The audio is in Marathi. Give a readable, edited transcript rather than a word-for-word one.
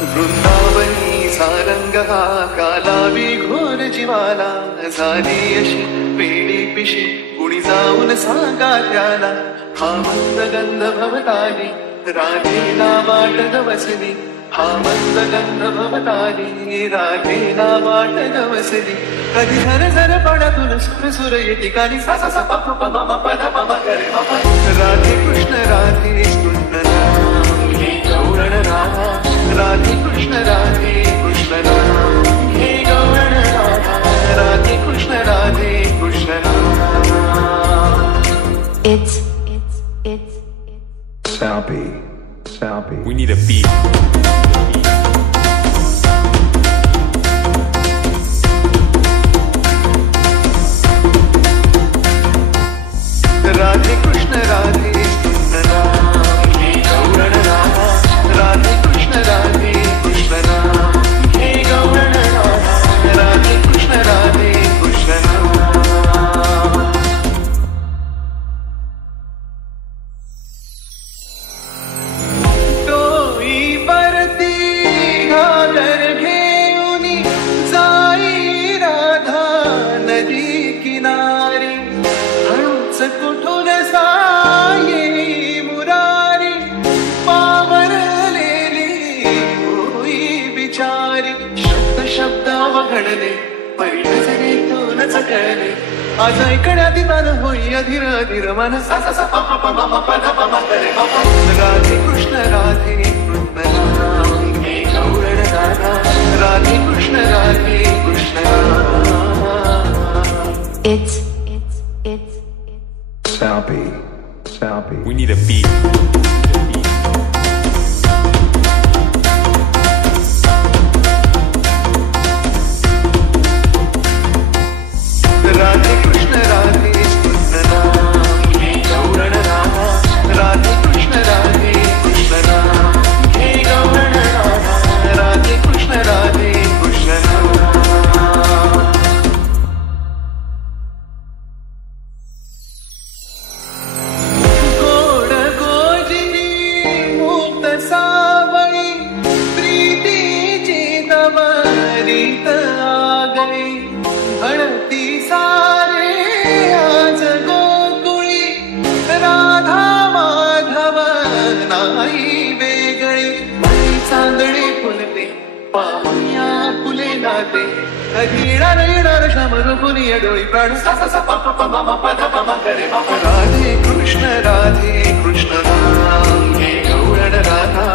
वृंदावनी सारंग हा कालावी घोर जीवाला झाली अशी वेडी पिशी कुणी जाऊन सांगा त्याला हा मंद गंध भवताली राधेला वाटत बसली हा मंद गंध भवताली राधेला वाटत बसली कधी झर झर पडातून सुर सुर येते काली सा सा सा प प म म प ध प म ग रे म प राधे कृष्ण राम हे गौरण राधा राधे कृष्ण राम हे गौरण Radha Radhe Krishna Ram It's Sappy. We need a beat. Radhe Krishna Ram हे गौरण राधा राधे कृष्ण राम हे गौरण राधा राधे कृष्ण राम टोई परती घागर घेऊनी जाई राधा नदी किनारी हळूच कुठून साये मुरारी पावरलेली होई बिचारी शब्द शब्द वघडले पैठणे तोनच कळले आज ऐकण्यात तान होई अधीर अधीर मन सा सा सा प प म म प ध प म ग रे म प राधे कृष्ण राम हे गौरण Radha Radhe Krishna Ram It's Sappy. We need a beat. Radhe Krishna Ram हे गौरण राधा राधे कृष्ण राम हे गौरण राधा राधे कृष्ण राम गोड गोजिनी मुक्त सावळी प्रीतीची नवरीत आ गई भणती सारे आज गोकुळी राधा माधव नाही वेगळी चांदणे फुलते पाहुया फुले नाते कधी येणार श्यामर फुलिया डोळी प्राण सा सा सा प प म म प ध प म ग रे म प राधे कृष्ण राम हे गौरण राधा